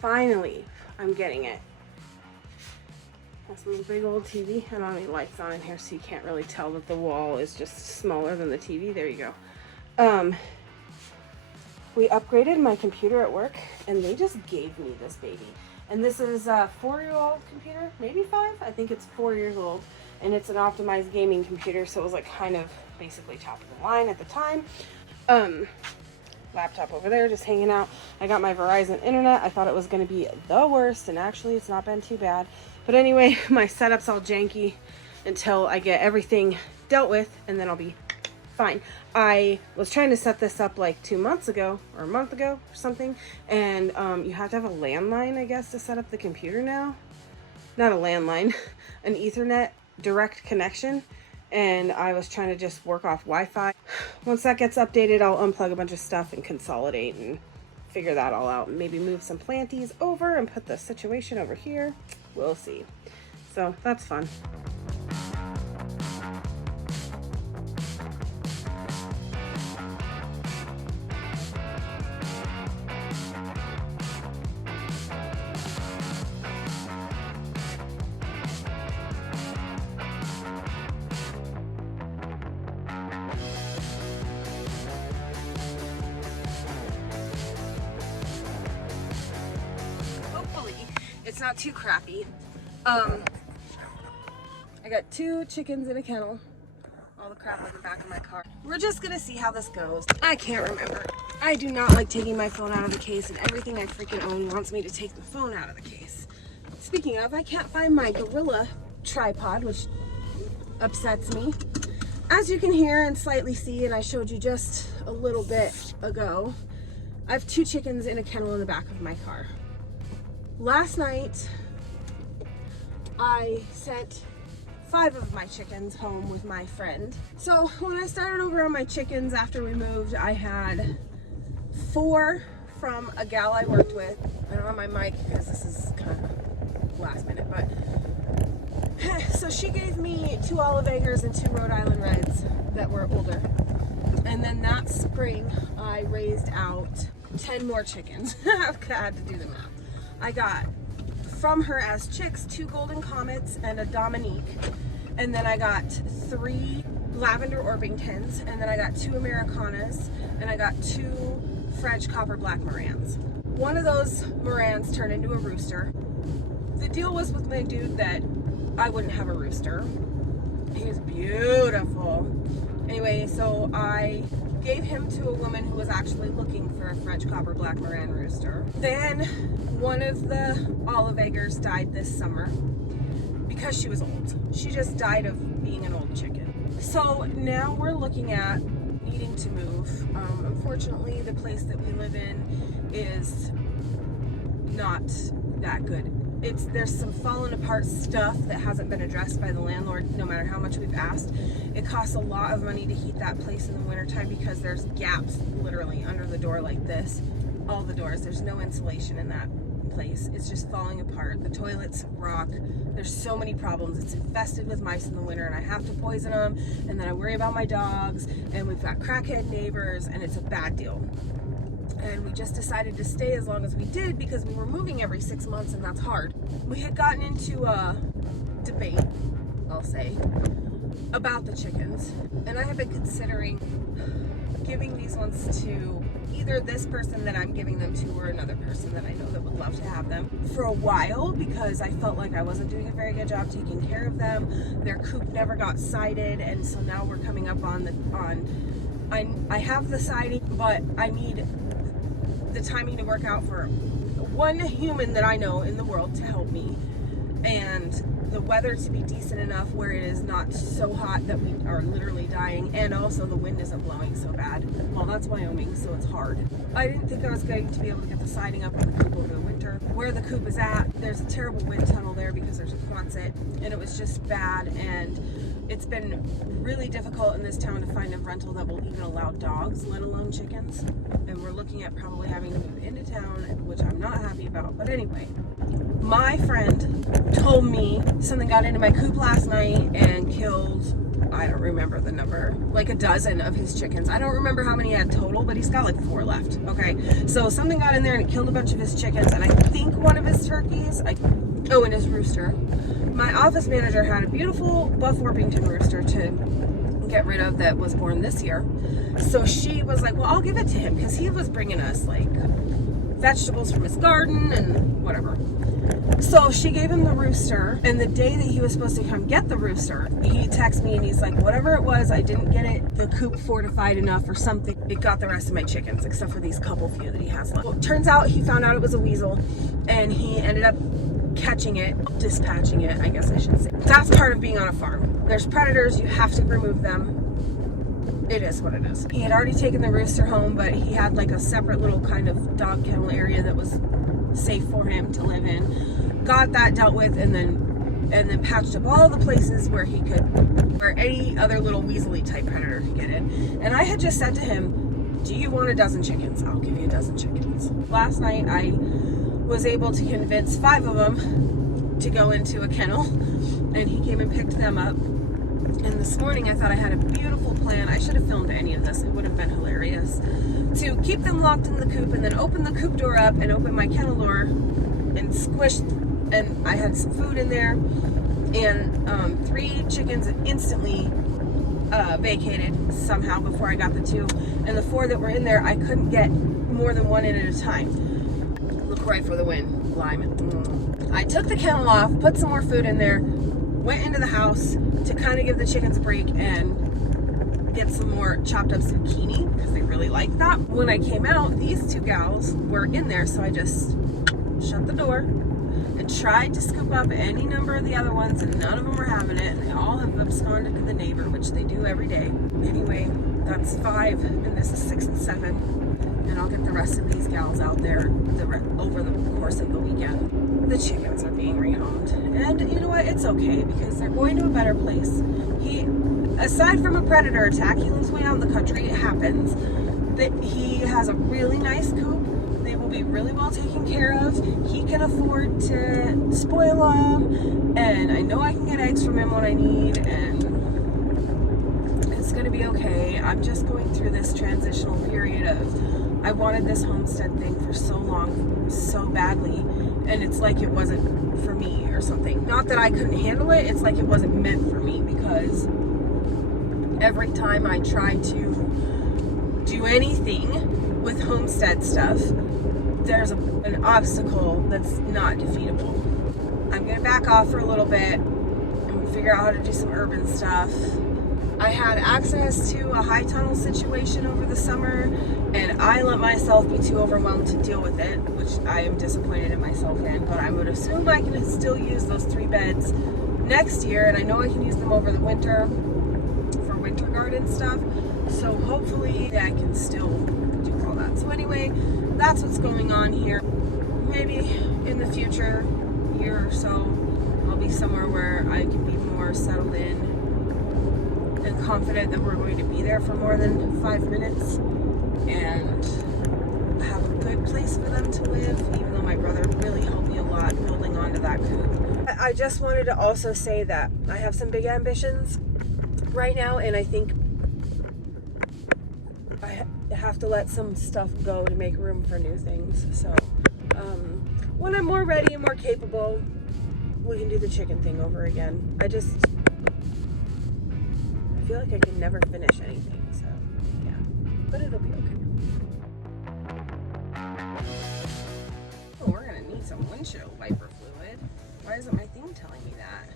Finally, I'm getting it. That's my big old TV. I don't have any lights on in here, so you can't really tell that the wall is just smaller than the TV. There you go. We upgraded my computer at work, and they just gave me this baby. And this is a 4-year-old computer, maybe 5. I think it's 4 years old, and it's an optimized gaming computer, so it was like kind of basically top of the line at the time. Laptop over there just hanging out. I got my Verizon internet. I thought it was going to be the worst, and actually it's not been too bad. But anyway, my setup's all janky until I get everything dealt with, and then I'll be fine. I was trying to set this up like 2 months ago or a month ago or something, and you have to have a landline, I guess, to set up the computer now. Not a landline, an Ethernet direct connection, and I was trying to just work off Wi-Fi. Once that gets updated, I'll unplug a bunch of stuff and consolidate and figure that all out, and maybe move some planties over and put the situation over here. We'll see. So that's fun. It's not too crappy. I got 2 chickens in a kennel. All the crap in the back of my car. We're just gonna see how this goes. I can't remember. I do not like taking my phone out of the case, and everything I freaking own wants me to take the phone out of the case. Speaking of, I can't find my gorilla tripod, which upsets me. As you can hear and slightly see, and I showed you just a little bit ago, I have 2 chickens in a kennel in the back of my car. Last night, I sent 5 of my chickens home with my friend. So when I started over on my chickens after we moved, I had 4 from a gal I worked with. I don't have my mic because this is kind of last minute, but so she gave me 2 Alligators and 2 Rhode Island Reds that were older. And then that spring, I raised out 10 more chickens. I had to do the math. I got from her as chicks 2 Golden Comets and a Dominique, and then I got 3 Lavender Orpingtons, and then I got 2 Americanas, and I got 2 French Copper Black Morans. One of those Morans turned into a rooster. The deal was with my dude that I wouldn't have a rooster. He was beautiful. Anyway, so I gave him to a woman who was actually looking for a French Copper Black Moran rooster. Then one of the Alligators died this summer because she was old. She just died of being an old chicken. So now we're looking at needing to move. Unfortunately, the place that we live in is not that good. There's some fallen apart stuff that hasn't been addressed by the landlord, no matter how much we've asked. It costs a lot of money to heat that place in the wintertime because there's gaps literally under the door like this. All the doors, there's no insulation in that place. It's just falling apart. The toilets rock. There's so many problems. It's infested with mice in the winter, and I have to poison them, and then I worry about my dogs, and we've got crackhead neighbors, and it's a bad deal. And we just decided to stay as long as we did because we were moving every 6 months, and that's hard. We had gotten into a debate, I'll say, about the chickens, and I have been considering giving these ones to either this person that I'm giving them to or another person that I know that would love to have them for a while, because I felt like I wasn't doing a very good job taking care of them. Their coop never got sided, and so now we're coming up on I have the siding, but I need the timing to work out for one human that I know in the world to help me, and the weather to be decent enough where it is not so hot that we are literally dying, and also the wind isn't blowing so bad. Well, that's Wyoming, so it's hard. I didn't think I was going to be able to get the siding up on the coop over the winter. Where the coop is at, there's a terrible wind tunnel there because there's a Quonset, and it was just bad, and it's been really difficult in this town to find a rental that will even allow dogs, let alone chickens. And we're looking at probably having to move into town, which I'm not happy about. But anyway, my friend told me something got into my coop last night and killed I don't remember the number, like a dozen of his chickens. I don't remember how many he had total, but he's got like 4 left, okay? So something got in there and it killed a bunch of his chickens, and I think one of his turkeys, oh, and his rooster. My office manager had a beautiful Buff Orpington rooster to get rid of that was born this year. So she was like, well, I'll give it to him, because he was bringing us like vegetables from his garden and whatever. So she gave him the rooster, and the day that he was supposed to come get the rooster, he texted me and he's like, whatever it was, I didn't get it, the coop fortified enough or something. It got the rest of my chickens, except for these couple few that he has left. Well, it turns out he found out it was a weasel, and he ended up catching it, dispatching it, I guess I should say. That's part of being on a farm. There's predators, you have to remove them. It is what it is. He had already taken the rooster home, but he had like a separate little kind of dog kennel area that was safe for him to live in. Got that dealt with, and then patched up all the places where he could, where any other little weaselly type predator could get in. And I had just said to him, do you want a dozen chickens? I'll give you a dozen chickens. Last night I was able to convince 5 of them to go into a kennel, and he came and picked them up. And this morning I thought I had a beautiful plan. I should have filmed any of this. It would have been hilarious. To keep them locked in the coop, and then open the coop door up and open my kennel door and squish, and I had some food in there, and 3 chickens instantly vacated somehow before I got the 2. And the 4 that were in there, I couldn't get more than 1 in at a time. Look right for the win. Lime. I took the kennel off, put some more food in there, went into the house to kind of give the chickens a break and get some more chopped up zucchini, because they really like that. When I came out, these 2 gals were in there, so I just shut the door and tried to scoop up any number of the other ones, and none of them were having it, and they all have absconded to the neighbor, which they do every day. Anyway, that's 5, and this is 6 and 7, and I'll get the rest of these gals out there over the course of the weekend. The chickens are being rehomed, and you know what, it's okay, because they're going to a better place. Aside from a predator attack, he lives way out in the country, it happens, that he has a really nice coop. They will be really well taken care of. He can afford to spoil them, and I know I can get eggs from him when I need, and it's gonna be okay. I'm just going through this transitional period of, I wanted this homestead thing for so long, so badly, and it's like it wasn't for me or something. Not that I couldn't handle it, it's like it wasn't meant for me, because every time I try to do anything with homestead stuff, there's an obstacle that's not defeatable. I'm gonna back off for a little bit and figure out how to do some urban stuff. I had access to a high tunnel situation over the summer, and I let myself be too overwhelmed to deal with it, which I am disappointed in myself in, but I would assume I can still use those 3 beds next year, and I know I can use them over the winter for winter garden stuff, so hopefully I can still do all that. So anyway, that's what's going on here. Maybe in the future year or so, I'll be somewhere where I can be more settled in and confident that we're going to be there for more than 5 minutes, and have a good place for them to live, even though my brother really helped me a lot building onto that coop. I just wanted to also say that I have some big ambitions right now, and I think I have to let some stuff go to make room for new things. So when I'm more ready and more capable, we can do the chicken thing over again. I feel like I can never finish anything, so yeah, but it'll be okay. Oh, we're gonna need some windshield wiper fluid. Why isn't my thing telling me that?